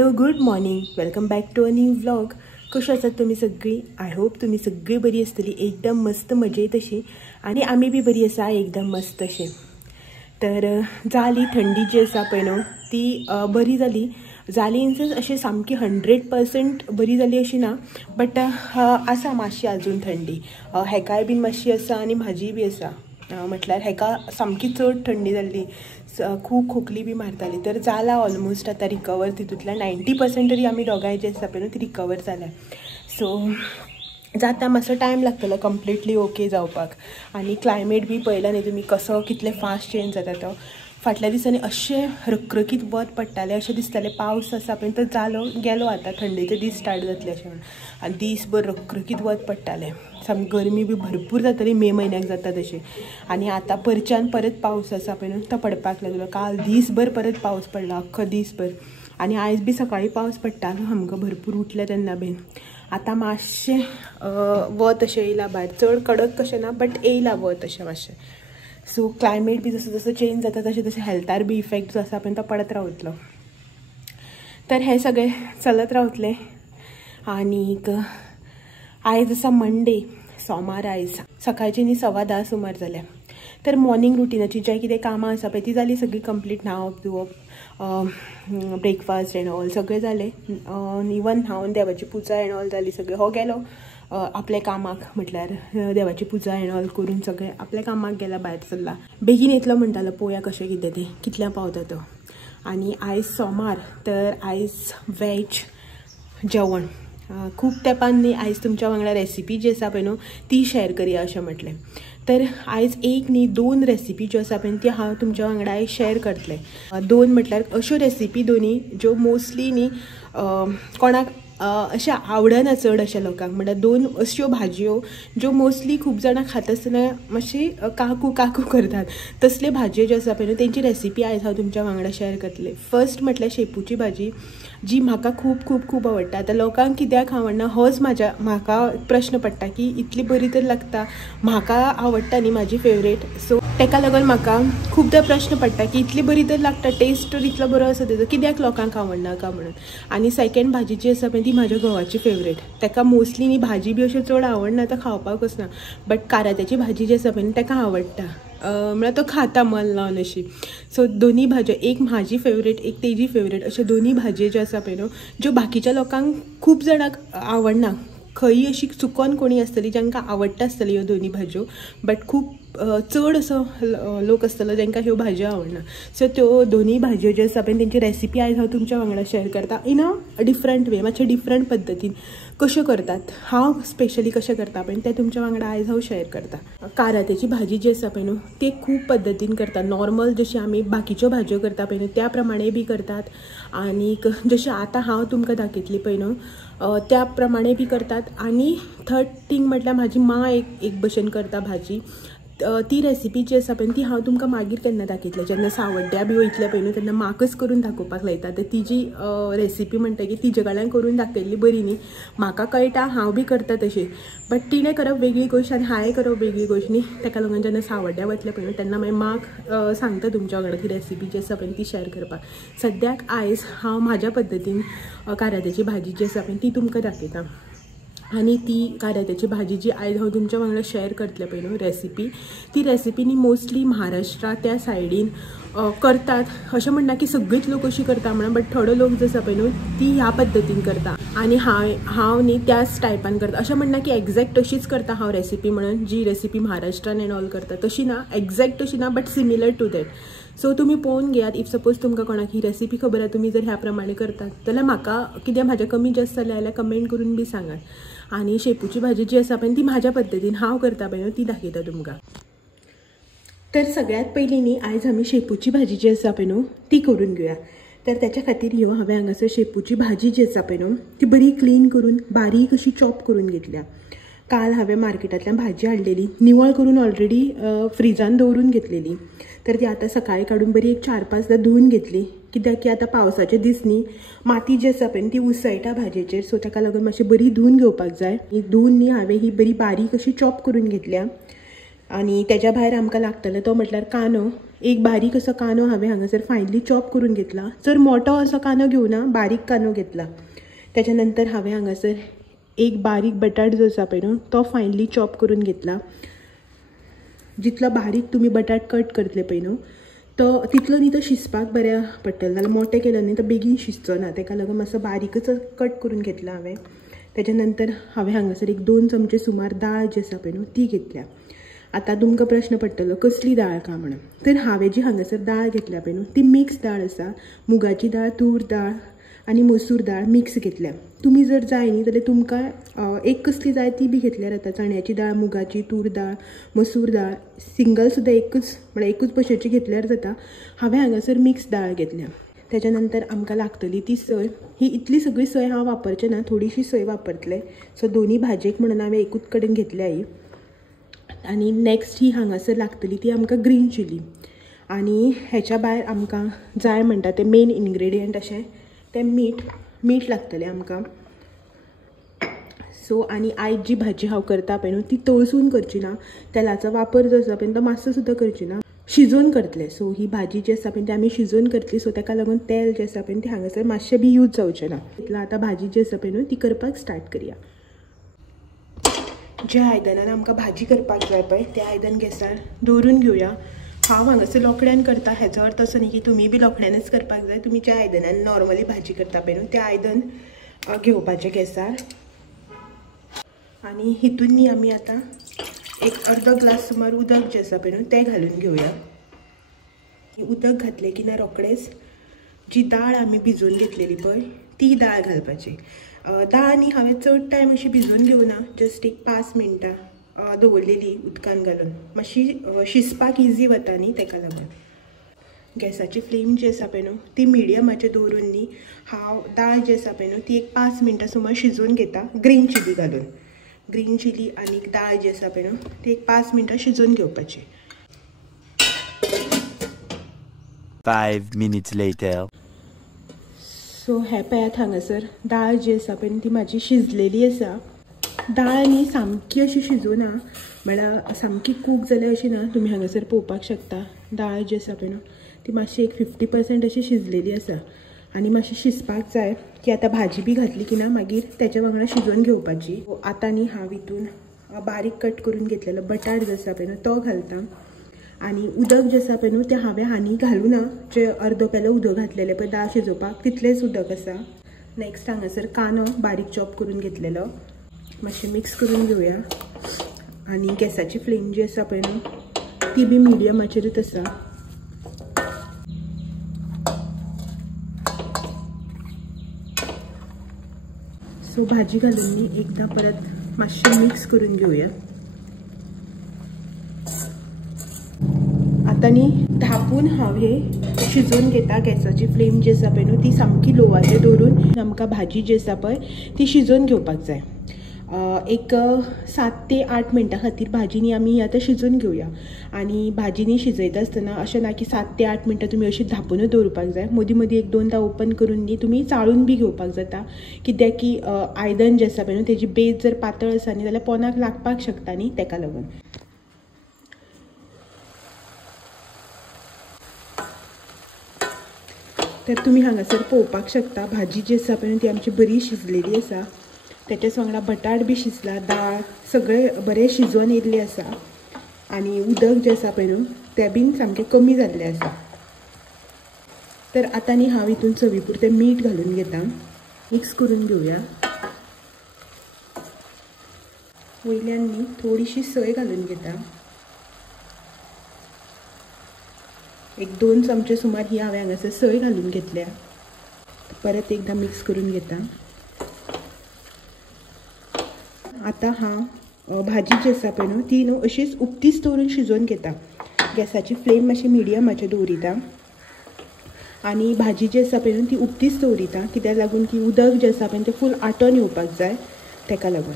Hello good morning, welcome back to a new vlog. कशा आसात तुम्ही सगळी? आय होप तुम्ही सगळी बरी आसतली, एकदम मस्त मजेत अशी. आणि आम्ही बी बरी आसा एकदम मस्त अशी. तर जाली थंडी जी आसा पळय न्हू ती बरी जाली इन सेन्स अशी सामकी 100% बरी जाली अशी ना, बट आसा मातशी अजून थंडी. हेकाय बीन मातशी आसा आनी म्हाजी बी आसा. म्हटल्यार हेका सामकी चड थंडी जाल्ली, खूब खोकली बी मारताली. तर जाला ऑलमोस्ट आता रिकवर, तितूंतल्यान 90% तरी आमी दोगांय जे आसा पळय न्हू ती रिकवर जाल्या. सो जाता मातसो टायम लागतलो कंप्लिटली ओके जावपाक. आनी क्लायमेट बी पळयला न्ही तुमी कसो कितले फास्ट चेंज जाता तो. फाटल्या दिसांनी अशें रखरखीत वत पडटालें, अशें दिसतालें पावस आसा पळय तो जालो गेलो, आतां थंडेचे दीस स्टार्ट जातले अशें म्हणून. आनी दीसभर रखरखीत वत पडटालें, सामकी गरमी बी भरपूर जाताली, मे म्हयन्याक जाता तशी. आनी आतां परच्यान परत पावस आसा पळय न्हू तो पडपाक लागलो. काल दीसभर परत पावस पडलो, अख्खो दीसभर. आनी आयज बी सकाळीं पावस पडटालो आमकां भरपूर उठले तेन्ना बीन. आतां मातशें वत अशें येयला भायर, चड कडक कशें ना बट येयला वत अशें मातशें. सो क्लायमेट बी जसो जसो चेंज जाता तशें तशें हेल्थार बी इफेक्ट जो आसा पळय तो पडत रावतलो. तर हे सगळें चलत रावतलें. आनीक आयज आसा मंडे, सोमार आयज. सकाळची न्ही 10:15 सुमार जाल्या. तर मॉर्निंग रुटिनाची जें कितें कामां आसा पळय ती जाली सगळी कंप्लीट. न्हावप धुवप, ब्रेकफास्ट एंड ऑल सगळें जालें. इवन न्हावन देवाची पुजा एंड ऑल जाली. सगळें हो गेलो आपल्या कामाक, म्हटल्यार देवाची पुजा एंड ऑल करून सगळें आपल्या कामाक गेला, भायर सरला. बेगीन येतलो म्हणटालो, पळोवया कशें कितें तें कितल्या पावता तो. आनी आयज सोमार, तर आयज वेज जेवण. खूब तेंपान न्ही आयज तुमच्या वांगडा रेसिपी जी आसा पळय न्हू ती शेअर करया अशें म्हटलें. तर आयज एक न्ही 2 रेसिपी ज्यो आसा पळय ती हांव तुमच्या वांगडा आयज शेअर करतलें. 2 म्हटल्यार अश्यो रेसिपी दोनी ज्यो मोस्टली न्ही कोणाक अशें आवडना चड अशा लोकांक. म्हटल्यार 2 अश्यो भाजयो ज्यो मोस्टली खूब जाणां खाता आसतना मातशी काकू करतात. तसल्यो भाजयो ज्यो आसा पळय न्हू तेंची रेसिपी आयज हांव तुमच्या वांगडा शेअर करतलें. फर्स्ट म्हटल्यार शेपूची भाजी, जी म्हाका खूब खूब खूब आवडटा. आतां लोकांक कित्याक आवडना होच म्हाका प्रश्न पडटा, की इतली बरी तर लागता, म्हाका आवडटा न्ही, म्हाजी फेवरेट. सो तेका लागून म्हाका खुबदां प्रश्न पडटा की इतली बरी तर लागता, टेस्ट तर इतलो बरो आसा तेजो, कित्याक लोकांक आवडना काय म्हणून. आनी सेकंड भाजी जी आसा पळय ती म्हाज्या घोवाची फेवरेट. तेका मोस्टली न्ही भाजी बी अश्यो चड आवडना, तो खावपाक वचना. बट कारात्याची भाजी जी आसा पळय न्ही तेका आवडटा, म्हळ्यार तो खाता मन लावन अशी. सो दोनी भाज्यो, एक म्हाजी फेवरेट एक तेजी फेवरेट, अश्यो दोनी भाजयो ज्यो आसा पळय न्हू ज्यो बाकीच्या लोकांक खूब जाणांक आवडना. खंयी अशी चुकोन कोणी आसतली जांकां आवडटा आसतली ह्यो दोनी भाजयो, बट खूब चड असो लोक आसतलो जांकां ह्यो भाजयो आवडना. सो त्यो दोनी भाजयो ज्यो आसा पळय तेंची रेसिपी आयज हांव तुमच्या वांगडा शेअर करता इन अ डिफरंट वे, मातशे डिफरंट पद्दतीन कश्यो करतात. हांव स्पेशली कशें करता पळय तें तुमच्या वांगडा आयज हांव शेअर करता. कारात्याची भाजी जी आसा पळय न्हू ती खूब पद्दतीन करता. नॉर्मल जशी आमी बाकीच्यो भाजयो करता पळय न्हू त्या प्रमाणे बी करतात. आनीक जशें आतां हांव तुमकां दाखयतली पळय न्हू त्या प्रमाणे बी करतात. आनी थर्ड थिंग म्हटल्यार म्हाजी मां एक भशेन करता भाजी. ती रेसिपी जी आसा पळय ती हांव तुमकां मागीर केन्ना दाखयतलें, जेन्ना सावड्ड्या बी वयतलें पळय न्हू तेन्ना म्हाकाच करून दाखोवपाक लायता. तर तिजी रेसिपी म्हणटकीर तिजे कडल्यान करून दाखयल्ली बरी न्ही. म्हाका कळटा, हांव बी करता तशी, बट तिणें करप वेगळी गोश्ट आनी हांवें करप वेगळी गोश्ट न्ही. तेका लागून जेन्ना सावड्ड्या वतलें पळय न्हू तेन्ना मागीर माक सांगता तुमच्या वांगडा ती रेसिपी जी आसा पळय ती शेअर करपाक. सद्याक आयज हांव म्हाज्या पद्दतीन कारात्याची भाजी जी आसा पळय ती तुमकां दाखयता. आनी ती कारात्याची भाजी जी आयज हांव तुमच्या वांगडा शेअर करतलें पळय न्हू रेसिपी, ती रेसिपी न्ही मोस्टली महाराष्ट्रा त्या सायडीन करतात. अशें म्हणना की सगळीच लोक अशी करता म्हणून, बट थोडे लोक जो आसा पळय न्हू ती ह्या पद्दतीन करता. आनी हांव न्ही त्याच टायपान करता. अशें म्हणना की एक्झॅक्ट तशीच करता हांव रेसिपी म्हणून, जी रेसिपी महाराष्ट्रान एंड ऑल करता तशी ना, एक्झॅक्ट तशी ना, but similar to that. So तुमी पळोवन घेयात. इफ सपोज तुमकां कोणाक ही रेसिपी खबर आसा, तुमी जर ह्या प्रमाणे करतात जाल्यार म्हाका कितें म्हाज्या कमी जास्त जालें जाल्यार कमेंट करून बी सांगात. आनी शेपूची भाजी जी आसा पळय ती म्हाज्या पद्दतीन हांव करता पळय न्हू ती दाखयता तुमकां. तर सगळ्यात पयलीं न्ही आयज आमी शेपूची भाजी जी आसा पळय न्हू ती करून घेवया. तर त्याच्या खातीर ह्यो हांवें हांगासर शेपूची भाजी जी आसा पळय न्हू ती बरी क्लीन करून बारीक अशी चॉप करून घेतल्या. काल हांवें मार्केटांतल्यान भाजी हाडलेली, निवळ करून ऑलरेडी फ्रिजान दवरून घेतलेली. तर ती आतां सकाळीं काडून बरी एक 4-5दां धुवन घेतली. कित्याक की आतां पावसाचे दीस न्ही, माती जी आसा पळय ती उसळटा भाजयेचेर. सो ताका लागून मातशी बरी धुवन घेवपाक जाय. ही धुवन न्ही हांवें ही बरी बारीक अशी चॉप करून घेतल्या. आनी तेज्या भायर आमकां लागतलो तो म्हटल्यार कांदो, एक बारीक असो कांदो हांवें हांगासर फायनली चॉप करून घेतला. जर मोठो असो कांदो घेवना, बारीक कांदो घेतला. त्याच्या नंतर हांवें हांगासर एक बारीक बटाट जो आसा पळय न्हू तो फायनली चॉप करून घेतला. जितलो बारीक तुम्ही बटाट कट करतले पळय न्हू तो तितलो न्ही तो शिजपाक बऱ्या पडटलो. नाल्यार मोठे केलो न्ही तो बेगीन शिजचो ना. ताका लागून मातसो बारीकच कट करून घेतला हांवें. त्याच्या नंतर हांवें हांगासर एक 2 चमचे सुमार दाळ जी आसा पळय न्हू ती घेतल्या. आता तुमकां प्रश्न पडटलो कसली दाळ काय म्हणून. तर हांवें जी हांगासर दाळ घेतल्या पळय न्हू ती मिक्स दाळ आसा. मुगाची दाळ, तूर दाळ आनी मसूर दाळ मिक्स घेतल्या. तुम्ही जर जाय न्ही जाल्यार तुमकां एक कसली जाय ती बी घेतल्यार जाता. चण्याची दाळ, मुगाची, तूर दाळ, मसूर दाळ सिंगल सुद्दां एकूच म्हळ्यार एकूच भशेची घेतल्यार जाता. हांवें हांगासर मिक्स दाळ घेतल्या. त्याच्या नंतर आमकां लागतली ती सोय. ही इतली सगळी सोय हांव वापरचें ना, थोडीशी सोय वापरतले. सो दोन्ही भाजयेक म्हणून हांवें एकूच कडेन घेतल्या ही. आनी नेक्स्ट ही हांगासर लागतली ती आमकां ग्रीन चिली. आनी हेच्या भायर आमकां जाय म्हणटा तें मेन इनग्रेडियंट अशें तें मीठ लागतलें आमकां. सो आनी आयज जी भाजी हांव करता पळय न्हू ती तळसून करची ना. तेलाचो वापर जो आसा पळय तो मातसो सुद्दां करची ना, शिजोवन करतले. सो ही भाजी जी आसा पळय ती आमी शिजोवन करतली. सो ताका लागून तेल जें आसा पळय ती हांगासर मातशें बी यूज जावचें ना. इतलें आतां भाजी जी आसा पळय न्हू ती करपाक स्टार्ट करया. ज्या आयदनान आमकां भाजी करपाक जाय पळय तें आयदन गॅसार दवरून घेवया. हांव हांगासर लोकड्यान करता. हेचो अर्थ असो न्ही की तुमी बी लोकड्यानच करपाक जाय. तुमी ज्या आयदनान नॉर्मली भाजी करता पळय न्हू तें आयदन घेवपाचें गॅसार. आनी हितून न्ही आमी आतां एक अर्दो ग्लास सुमार उदक जें आसा पळय न्हू तें घालून घेवया. उदक घातलें की ना रोखडेंच जी दाळ आमी भिजोवन घेतलेली पळय ती दाळ घालपाची. दाळ न्ही हांवें चड टायम अशी भिजोवन घेवना, जस्ट एक 5 मिनटां दवरलेली उदकान घालून. मातशी शिजपाक इजी वता न्ही ताका लागून. गॅसाची फ्लेम जी आसा पळय न्हू ती मिडियमाचेर दवरून न्ही हांव दाळ जी आसा पळय न्हू ती एक 5 मिनटां सुमार शिजोवन घेता ग्रीन चिली घालून. ग्रीन चिली आनी दाळ जी आसा पळय न्हू ती एक 5 मिनटां शिजोवन घेवपाची. 5 minutes later. सो हे पळयात हांगासर दाळ जी आसा पळय ती म्हाजी शिजलेली आसा. दाळ न्ही सामकी अशी शिजूना, म्हळ्यार सामकी कूक जाल्या अशी ना. तुमी हांगासर पळोवपाक शकता दाळ जी आसा पळय न्हू ती मातशी एक 50% अशी शिजलेली आसा. आनी मातशी शिजपाक जाय की आतां भाजी बी घातली की ना मागीर तेच्या वांगडा शिजोवन घेवपाची. आतां न्ही हांव हितून बारीक कट करून घेतलेलो बटाट जो आसा पळय न्हू तो घालता. आनी उदक जें आसा पळय न्हू तें हांवें आनी घालूना. जे अर्दो पेलो उदक घातलेलें पळय दाळ शिजोवपाक तितलेंच उदक आसा. नेक्स्ट हांगासर कांदो बारीक चॉप करून घेतलेलो मातशें मिक्स करून घेवया. आनी गॅसाची फ्लेम जी आसा पळय न्हू ती बी मिडियमाचेरूच आसा. सो भाजी घालून न्ही एकदां परत मातशें मिक्स करून घेवया. आतां न्ही धापून हांव हे शिजोवन घेता. गॅसाची फ्लेम जी आसा पळय न्हू ती सामकी लोवाचेर दवरून आमकां भाजी जी आसा पळय ती शिजोवन घेवपाक जाय. एक 7 ते 8 मिनटां खातीर भाजी न्ही आमी आतां शिजोवन घेवया. आनी भाजी न्ही शिजयता आसतना अशें ना की 7 ते 8 मिनटां तुमी अशी धापूनच दवरपाक जाय. मदीं मदीं 1-2दां ओपन करून न्ही तुमी चाळून बी घेवपाक जाता. कित्याक की आयदन जें आसा पळय न्हू तेजी बेस जर पातळ आसा न्ही जाल्यार पोंदाक लागपाक शकता न्ही ताका लागून. तर तुमी हांगासर पळोवपाक शकता भाजी जी आसा पळय ती आमची बरी शिजलेली आसा. तेच्याच वांगडा बटाट बी शिजला, दाळ सगळें बरें शिजोवन येयल्लें आसा. आनी उदक जें आसा पळय न्हू तें बीन सामकें कमी जाल्लें आसा. तर आतां न्ही हांव हितून चवी पुरतें मीठ घालून घेता. मिक्स करून घेवया. वयल्यान न्ही थोडीशी सोय घालून घेता. एक 2 चमचे सुमार ही हांवें हांगासर सोय घालून घेतल्या. परत एकदां मिक्स करून घेता. आतां हांव भाजी जी आसा पळय न्हू ती न्हू अशीच उक्तीच दवरून शिजोवन घेता. गॅसाची फ्लेम मातशी मिडियमाचेर दवरिता. आनी भाजी जी आसा पळय न्हू ती उक्तीच दवरिता. कित्याक लागून की उदक जें आसा पळय तें फूल आटोन येवपाक जाय ताका लागून.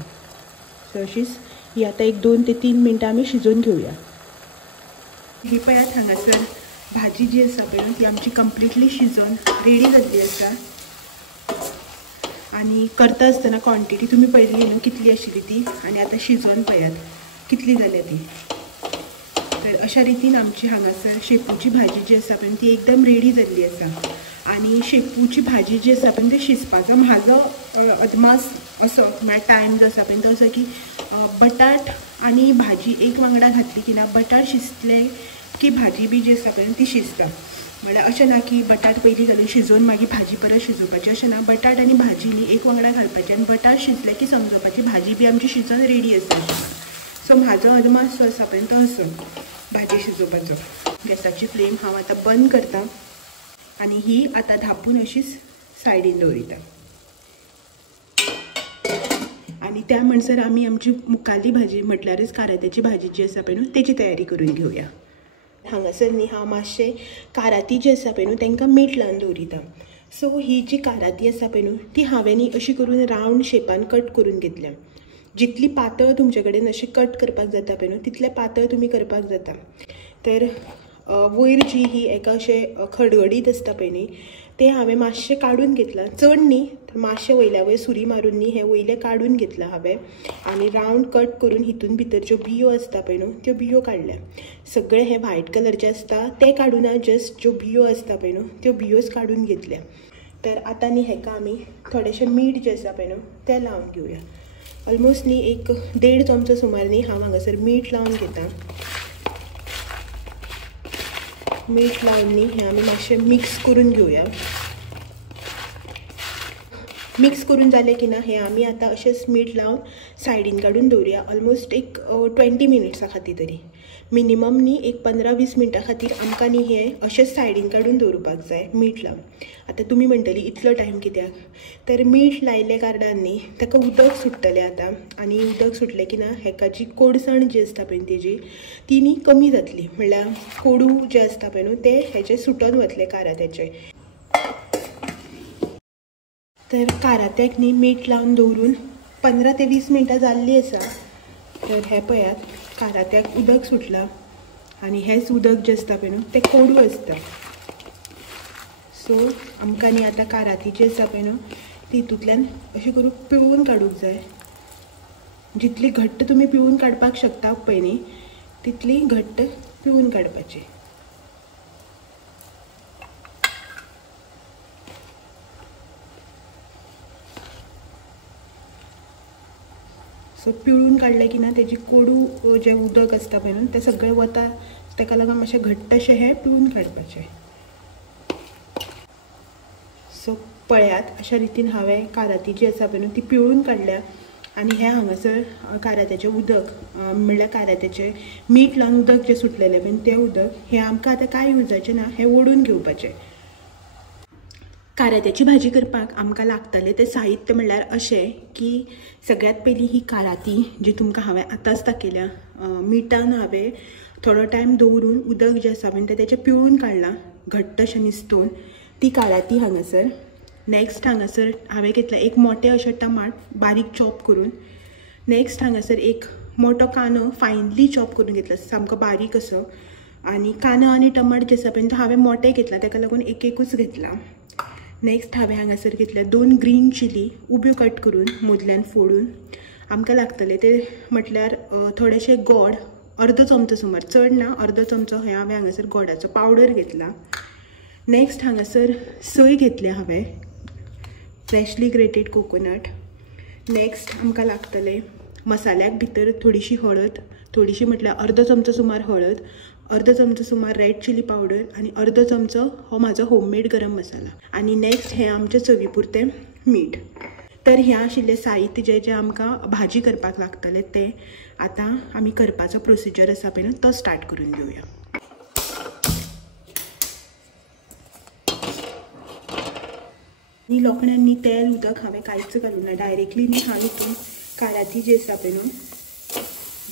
सो अशीच ही आतां एक 2 ते 3 मिनटां आमी शिजोवन घेवया. ही पळयात हांगासर भाजी जी आसा पळय ती आमची कंप्लिटली शिजोवन रेडी जाल्ली आसा. आनी करता आसतना क्वॉन्टिटी तुमी पळयली न्हू कितली आशिल्ली ती. आनी आतां शिजोवन पळयात कितली जाल्या ती. तर तर अशा रितीन आमची हांगासर शेपूची भाजी जी आसा पळय ती एकदम रेडी जाल्ली आसा. आणि शेपूची भाजी जी आसा पळय ती शिजपाचो म्हाजो अदमास असो म्हळ्यार टायम जो आसा पळय तो असो की बटाट आनी भाजी एक वांगडा घातली की ना बटाट शिजले की भाजी बी जी आसा पळय ती शिजता. म्हळ्यार अशें ना की बटाट पयलीं घालून शिजोवन मागीर भाजी परत शिजोवपाची अशें ना. बटाट आनी भाजी न्ही एक वांगडा घालपाची आनी बटाट शिजले की समजोवपाची भाजी बी आमची शिजोवन रेडी आसा. सो म्हाजो अदमास जो आसा पळय तो असो भाजी शिजोवपाचो. गॅसाची फ्लेम हांव आतां बंद करता आनी ही आतां धापून अशीच सायडीन दवरिता. आनी त्या म्हणसर आमी आमची मुखाल्ली भाजी म्हटल्यारच कारात्याची भाजी जी आसा पळय न्हू तेची तयारी करून घेवया. हांगासर न्ही हांव मातशें काराती जी आसा पळय न्हू तांकां मीठ लावन दवरिता. सो ही जी काराती आसा पळय न्हू ती हांवें न्ही अशी करून रावंड शेपान कट करून घेतल्या. जितली पातळ तुमचे कडेन अशी कट करपाक जाता पळय न्हू तितले पातळ तुमी करपाक जाता. तर वयर जी ही एका अशें खडखडीत आसता पळय न्ही ते हांवें मातशें काडून घेतलां. चड न्ही तर मातशें वयल्या वयर सुरी मारून न्ही हें वयलें काडून घेतलां हांवें आनी रावंड कट करून हितून भितर ज्यो बियो आसता पळय न्हू त्यो बियो काडल्या. सगळें हें व्हायट कलरचें आसता तें काडून जस्ट ज्यो बियो आसता पळय न्हू त्यो बियोच काडून घेतल्या. तर आतां न्ही हेका आमी थोडेंशें मीठ जें आसा पळय न्हू तें लावन घेवया. ऑलमोस्ट न्ही एक 1.5 चमचो सुमार न्ही हांव हांगासर मीठ लावन घेता. मीठ लावन न्ही हें आमी मातशें मिक्स करून घेवया. मिक्स करून जालें की ना हें आमी आतां अशेंच मीठ लावन सायडीन काडून दवरुया. ऑलमोस्ट एक 20 मिनिट्सां खातीर तरी मिनिमम न्ही एक 15-20 मिनटां खातीर आमकां न्ही हें अशेंच सायडीन काडून दवरुपाक जाय मीठ लावन. आतां तुमी म्हणटली इतलो टायम कित्याक? तर मीठ लायिल्ले कारणान न्ही ताका उदक सुट्टलें आतां आनी उदक सुटलें की ना हेका जी कोडसण जी आसता पळय तेजी ती न्ही कमी जातली. म्हणल्यार कोडू जे आसता पळय न्हू ते हेचे सुटोन वतले कारात्याचे. तर कारात्याक न्ही मीठ लावन दवरून 15 ते 20 मिनटां जाल्लीं आसा. तर हें पळयात कारात्याक उदक सुटलां आनी हेंच उदक जें आसता पळय न्हू तें कोडू आसता. सो आमकां न्ही आतां काराती जी आसा पळय न्हू ती हितूंतल्यान अशी करून पिळून काडूंक जाय. जितली घट्ट तुमी पिळून काडपाक शकता पळय न्ही तितली घट्ट पिळून काडपाची. सो पिळून काडलें की ना तेजी कोडू जें उदक आसता पळय न्हू तें सगळें वता. ताका लागून मातशें घट्ट अशें हें पिळून काडपाचें. सो पळयात अशा रितीन हांवें काराती जी आसा पळय न्हू ती पिळून काडल्या. आनी हें हांगासर कारात्याचें उदक म्हणल्यार कारात्याचें मीठ लावन उदक जें सुटलेलें बीन तें उदक हें आमकां आतां कांय युजाचें ना हें ओडून घेवपाचें. कारात्याची भाजी करपाक आमकां लागतलें तें साहित्य म्हणल्यार अशें की सगळ्यात पयलीं ही काराती जी तुमकां हांवें आतांच दाखयल्या मिठान हांवें थोडो टायम दवरून उदक जें आसा पळय तें पिळून काडलां घट्ट अशें निसतून ती काराती हांगासर. नेक्स्ट हांगासर हांवें घेतला एक मोठें अशें टमाट बारीक चॉप करून. नेक्स्ट हांगासर एक मोठो कांदो फायनली चॉप करून घेतला सामको बारीक असो. आनी कांदो आनी टमाट जे आसा पळय तो हांवें मोठे घेतला ताका लागून एकूच घेतला. नेक्स्ट हांवें हांगासर घेतल्या 2 ग्रीन चिली उब्यो कट करून मदल्यान फोडून. आमकां लागतले ते म्हटल्यार थोडेशे गोड 1/2 चमचो सुमार चड ना 1/2 चमचो हे हांवें हांगासर गोडाचो पावडर घेतला. नेक्स्ट हांगासर सोय घेतले हांवें फ्रेशली ग्रेटेड कोकोनट. नेक्स्ट आमकां लागतले मसाल्याक भितर थोडीशी हळद थोडीशी म्हटल्यार 1/2 चमचो सुमार हळद 1/2 चमचो सुमार रेड चिली पावडर आनी 1/2 चमचो हो म्हाजो होममेड गरम मसाला. आनी नेक्स्ट हें आमचें चवी पुरतें मीठ. तर हें आशिल्लें साहित्य जें आमकां भाजी करपाक लागतलें तें आतां आमी करपाचो प्रोसिजर आसा पळय तो स्टार्ट करून घेवया. न्ही लोकण्यान न्ही तेल उदक हांवें कांयच घालूं ना डायरेक्टली न्ही हांव हितून काराती जी आसा पळय न्हू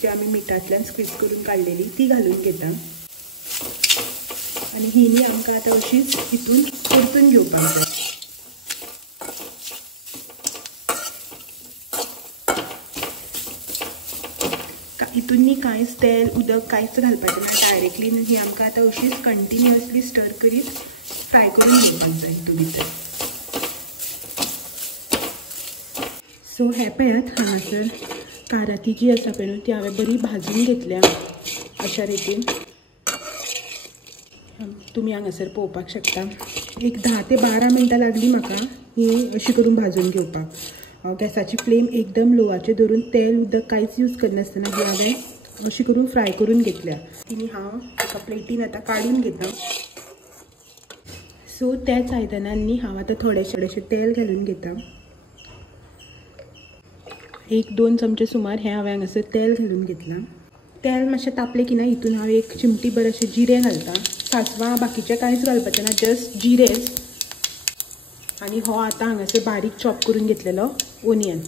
जी आमी मिठांतल्यान स्क्वीज करून काडलेली ती घालून घेता. आनी ही न्ही आमकां आतां अशीच हितून परतून घेवपाक जाय. हितून न्ही कांयच तेल उदक कांयच घालपाचें ना डायरेक्टली न्ही ही आमकां आतां अशीच कंटिन्युअसली स्टर करीत फ्राय करून घेवपाक जाय हितून भितर. सो हे पळयात हांगासर काराती जी आसा पळय न्हू ती हांवें बरी भाजून घेतल्या अशा रितीन. तुम्ही हांगासर पळोवपाक शकता एक 10 ते 12 मिनटां लागली म्हाका ही अशी करून भाजून घेवपाक। गॅसाची फ्लेम एकदम लोवाचेर धरून तेल उदक कांयच यूज करनासतना ही हांवें अशी करून फ्राय करून घेतल्या। तिनी हांव एका प्लेटीन आतां काडून घेता। सो त्याच आयदनांनी हांव आतां थोडेशें तेल घालून घेता। 1-2 चमचे सुमार हें हांवें हांगासर तेल घालून घेतलां। तेल मातशें तापलें की ना हितून हांव एक चिमटी भर अशें जिरें घालता। सासवां बाकीचें कांयच घालपाचें ना, जस्ट जिरेंच। आनी हो आतां हांगासर बारीक चॉप करून घेतलेलो ओनियन।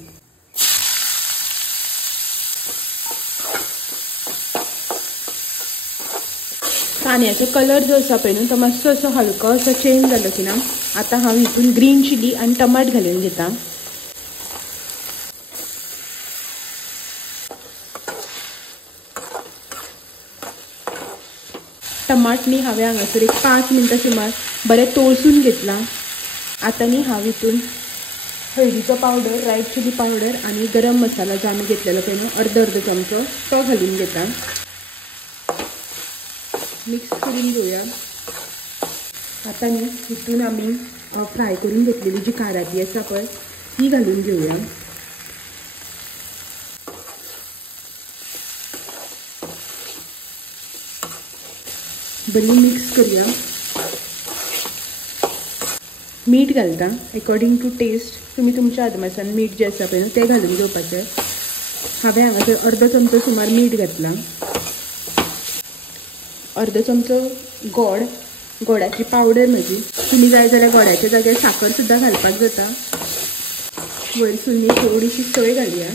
कांद्याचो कलर जो आसा पळय न्हू तो मातसो असो हलको असो चेंज जालो की ना आतां हांव हितून ग्रीन चिली आनी टमाट घालून घेता। टमाट न्ही हांवें हांगासर एक 5 मिनटां सुमार बरें तळसून घेतलां। आतां न्ही हांव हितून हळदीचो पावडर, रेड चिली पावडर आनी गरम मसाला जो आमी घेतलेलो पळय न्हू अर्दो चमचो तो घालून घेता। मिक्स करून घेवया। आतां न्ही हितून आमी फ्राय करून घेतलेली जी काराती आसा पळय ती घालून घेवया। बरी मिक्स करूया। मीठ घालता अकॉर्डिंग टू टेस्ट। तुम्ही तुमच्या अदमासान मीठ जे आसा पळय ते घालून घेवपाचें। हांवें हांगासर अर्दो चमचो सुमार मीठ घातला। अर्दो चमचो गोडाची पावडर म्हजी। तुम्ही जाय जाल्यार गोडाच्या जाग्यार साखर सुद्दां घालपाक जाता। वयरसून थोडीशी सोय घालुया।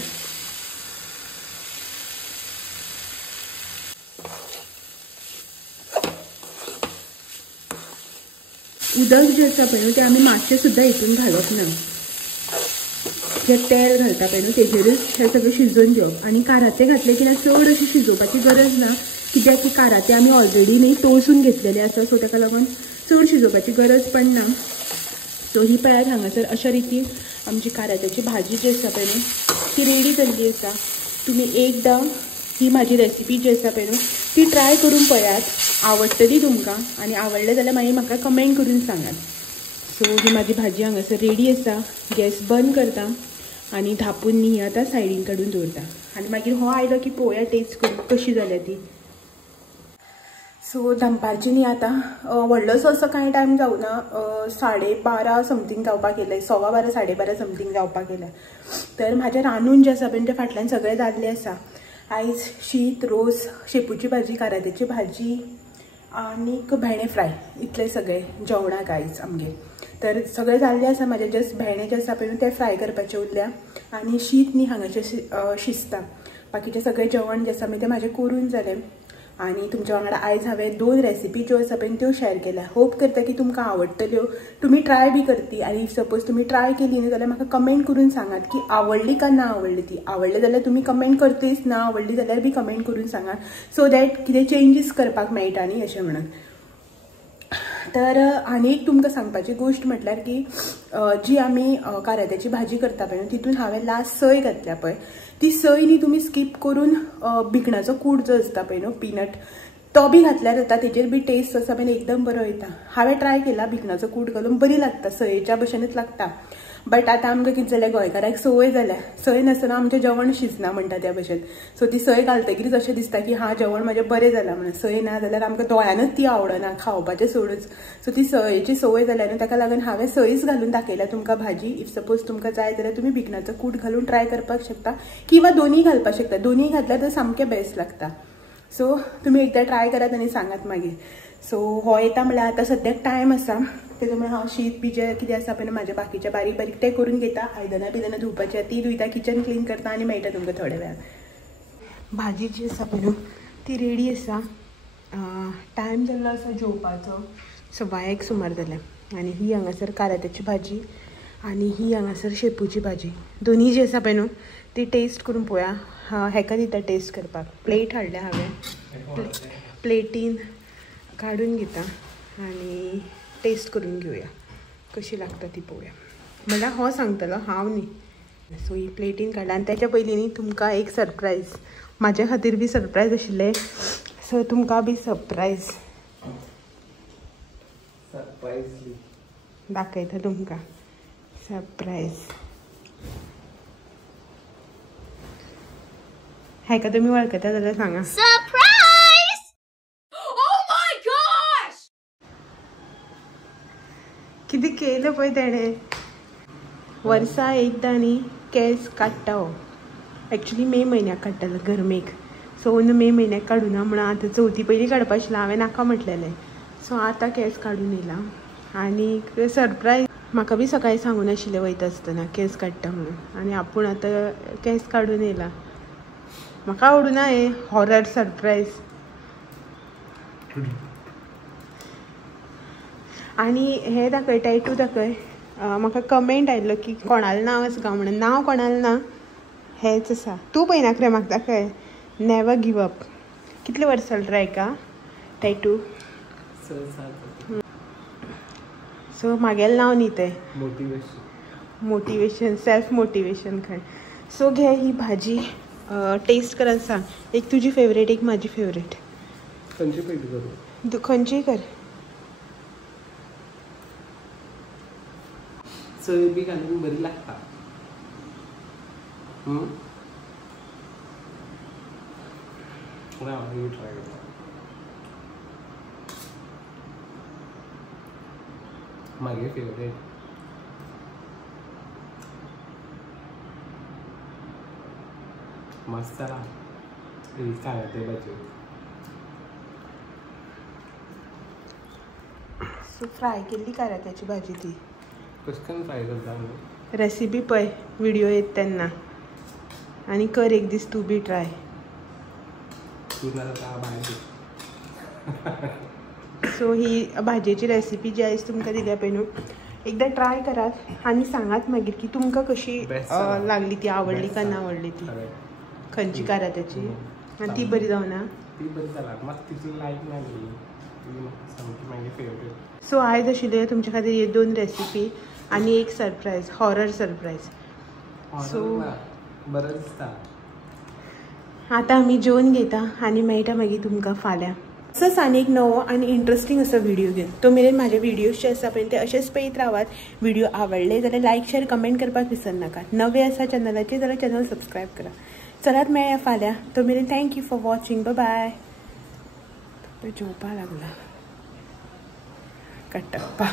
उदक जे आसा पळय ते आमी मातशें सुद्दां हितून घालप ना। जे तेल घालता पळय न्हू तेजेरूच हें सगळें शिजोवन घेवप। आनी कारातें घातलें की ना चड अशी शिजोवपाची गरज ना, कित्याक की कारातें आमी ऑलरेडी न्ही तळसून घेतलेलें आसा, सो ताका लागून चड शिजोवपाची गरज पडना। सो ही पळयात हांगासर अशा रितीन आमची कारात्याची भाजी जी आसा पळय न्हू ती रेडी जाल्ली आसा। तुमी एकदां ही म्हाजी रेसिपी जी आसा पळय न्हू ती ट्राय करून पळयात, आवडटली तुमकां। आनी आवडलें जाल्यार मागीर म्हाका कमेंट करून सांगात। सो ही म्हाजी भाजी हांगासर रेडी आसा। गॅस बंद करता आनी धापून न्ही आतां सायडीन काडून दवरता। आनी मागीर हो आयलो की पळोवया टेस्ट करून कशी जाल्या ती। सो दनपारची न्ही आतां व्हडलोसो असो कांय टायम जावना, 12:30 समथींग जावपाक येयले, 12:15 12:30 समथींग जावपाक येयले। तर म्हाजें रांदून जें आसा पळय तें फाटल्यान सगळें जाल्लें आसा। आयज शीत, रोस, शेपूची भाजी, कारात्याची भाजी आनीक भेंडे फ्राय इतलें सगळें जेवणाक आयज आमगे। तर सगळें जाल्लें आसा म्हाजें, जस्ट भेंडे जे आसा पळय ते फ्राय करपाचें उरल्या। आनी शीत न्ही हांगाचें शिजता। बाकीचें सगळें जेवण जें आसा पळय तें म्हाजें करून जालें। आनी तुमच्या वांगडा आयज हांवें 2 रेसिपी ज्यो आसा पळय त्यो शेअर केल्या। होप करता की तुमकां आवडटल्यो, तुमी ट्राय बी करती। आनी इफ सपोज तुमी ट्राय केली न्ही जाल्यार म्हाका कमेंट करून सांगात की आवडली का ना आवडली ती। आवडली जाल्यार तुमी कमेंट करतीच, ना आवडली जाल्यार बी कमेंट करून सांगात, सो दॅट कितें चेंजीस करपाक मेळटा न्ही अशें म्हणून। तर आनी एक तुमकां सांगपाची गोश्ट म्हटल्यार की जी आमी कारात्याची भाजी करता पळय तितून हांवें लास्ट सय घातल्या पळय, ती सय न्ही तुमी स्कीप करून भिकणाचो कूट जो आसता पळय न्हू पीनट तो बी घातल्यार जाता, तेजेर बी टेस्ट आसा पळय एकदम बरो येता। हांवें ट्राय केला भिकणाचो कूट घालून, बरी लागता, सयेच्या भशेनूच लागता। बट आतां आमकां कितें जालें गोंयकाराक संवय जाल्या, सय नासतना आमचें जेवण शिजना म्हणटा त्या भशेन। सो ती सय घालतकीरच अशें दिसता की हा जेवण म्हाजें बरें जालां म्हणून। सय ना जाल्यार आमकां दोळ्यानूच ती आवडना, खावपाचें सोडूच। सो ती सयेची संवय जाल्या न्हू ताका लागून हांवें सयच घालून दाखयल्या तुमकां भाजी। इफ सपोज तुमकां जाय जाल्यार तुमी भिकणाचो कूट घालून ट्राय करपाक शकता, किंवा दोन्ही घालपाक शकता। दोन्ही घातल्यार तर सामकें बेस्ट लागता। सो तुमी एकदां ट्राय करात आनी सांगात मागीर। सो हो येता म्हळ्यार आतां सद्याक टायम आसा, तेतून म्हळ्यार हांव शीत बी जें कितें आसा पळय म्हाजें बाकीचें बारीक बारीक तें करून घेता। आयदनां धुवपाचें ती धुयता, किचन क्लीन करता आनी मेळटा तुमकां थोड्या वेळान। भाजी जी आसा पळय न्हू ती रेडी आसा। टायम जाल्लो आसा जेवपाचो, 1:15 सुमार जालें। आनी ही हांगासर कारात्याची भाजी आनी ही हांगासर शेपूची भाजी, दोन्ही जी आसा पळय न्हू ती टेस्ट करून पळोवया। हेका दिता टेस्ट करपाक। प्लेट हाडल्या हांवें, प्लेटीन काडून घेता आनी टेस्ट करून घेवया कशी लागता ती पळोवया। म्हणल्यार हो सांगतलो, हांव न्ही। सो ही प्लेटीन काडला आनी तेच्या पयलीं न्ही तुमकां एक सरप्रायज, म्हाजे खातीर बी सरप्रायज आशिल्लें, सो तुमकां बी सरप्रायज। सरप्राइजली दाखयता तुमकां सरप्राईज. हाका तुम्ही वळखता जाल्यार सांगा. Surprise! Oh my gosh! कितें केलं पळय तेणें. वर्सा एकदां न्ही केस काडटा हो. एक्चुली मे म्हयन्याक काडटालो गरमेक. सो मे म्हयन्याक काडूना म्हणून आतां चवथी पयलीं काडपा आशिल्लें. हांवें नाका म्हटलेलें. सो आतां केस काडून येयला. आनी सरप्रायज म्हाका बी सकाळीं सांगून नाशिल्लें वयता आसतना केस काडटा म्हणून. आनी आपूण आतां केस काडून येयला. म्हाका आवडुना हे हॉरर सरप्रायज. आनी हे दाखय टॅटू दाखय. म्हाका कमेंट आयिल्लो की कोणालें नांव आसा काय म्हणून. नांव कोणालें ना हेच आसा. तूं पळयनाक रे म्हाका दाखय. Never give up. कितले वर्सां जाले रे हाका टॅटू. सो म्हागेलें नांव न्ही तें. मोटिवेशन सेल्फ मोटिवेशन खंय. सो घे ही भाजी टेस्ट कर आनी सांग. एक तुजी फेवरेट एक म्हाजी फेवरेट. खंयची पयली करूं. खंयचीय कर. सोय बी घालून बरी लागता. ट्राय करता. मागे फेवरेट. मस्त जाला. काय ते भाजी. सो फ्राय केल्ली कारात्याची भाजी ती. कशें करून फ्राय करता. रेसिपी पळय व्हिडिओ येत तेन्ना. आनी कर एक दीस तूं बी ट्राय. तूं नाजाल्यार भायर. सो ही भाजयेची रेसिपी जी आयज तुमकां दिल्या पळय न्हू एकदां ट्राय करात आनी सांगात मागीर की तुमकां कशी लागली ती. आवडली का ना आवडली ती. खंयची कारात्याची. आनी ती बरी जावना. ती बरी जाला. म्हाका तितली लायक नासली. ती सामकी म्हागे फेवरेट. सो आयज आशिल्ल्यो तुमचे खातीर हे 2 रेसिपी आनी एक सरप्रायज हॉरर सरप्रायज. सो बरें दिसता. आतां आमी जेवन घेता आनी मेळटा मागीर तुमकां फाल्यां. असोच आनी एक नवो आनी इंट्रस्टींग असो व्हिडिओ घेवन. तो मेरेन म्हाजे व्हिडियोज जे आसा पळय ते अशेंच पळयत रावात. व्हिडिओ आवडले जाल्यार लायक शेअर कमेंट करपाक विसरनाकात. नवे आसा चॅनलाचेर जाल्यार चॅनल सबस्क्रायब करा. चलात मेळया फाल्यां. तो मेरेन thank you for watching. Bye bye. जेवपा लागला कट्टप्पा.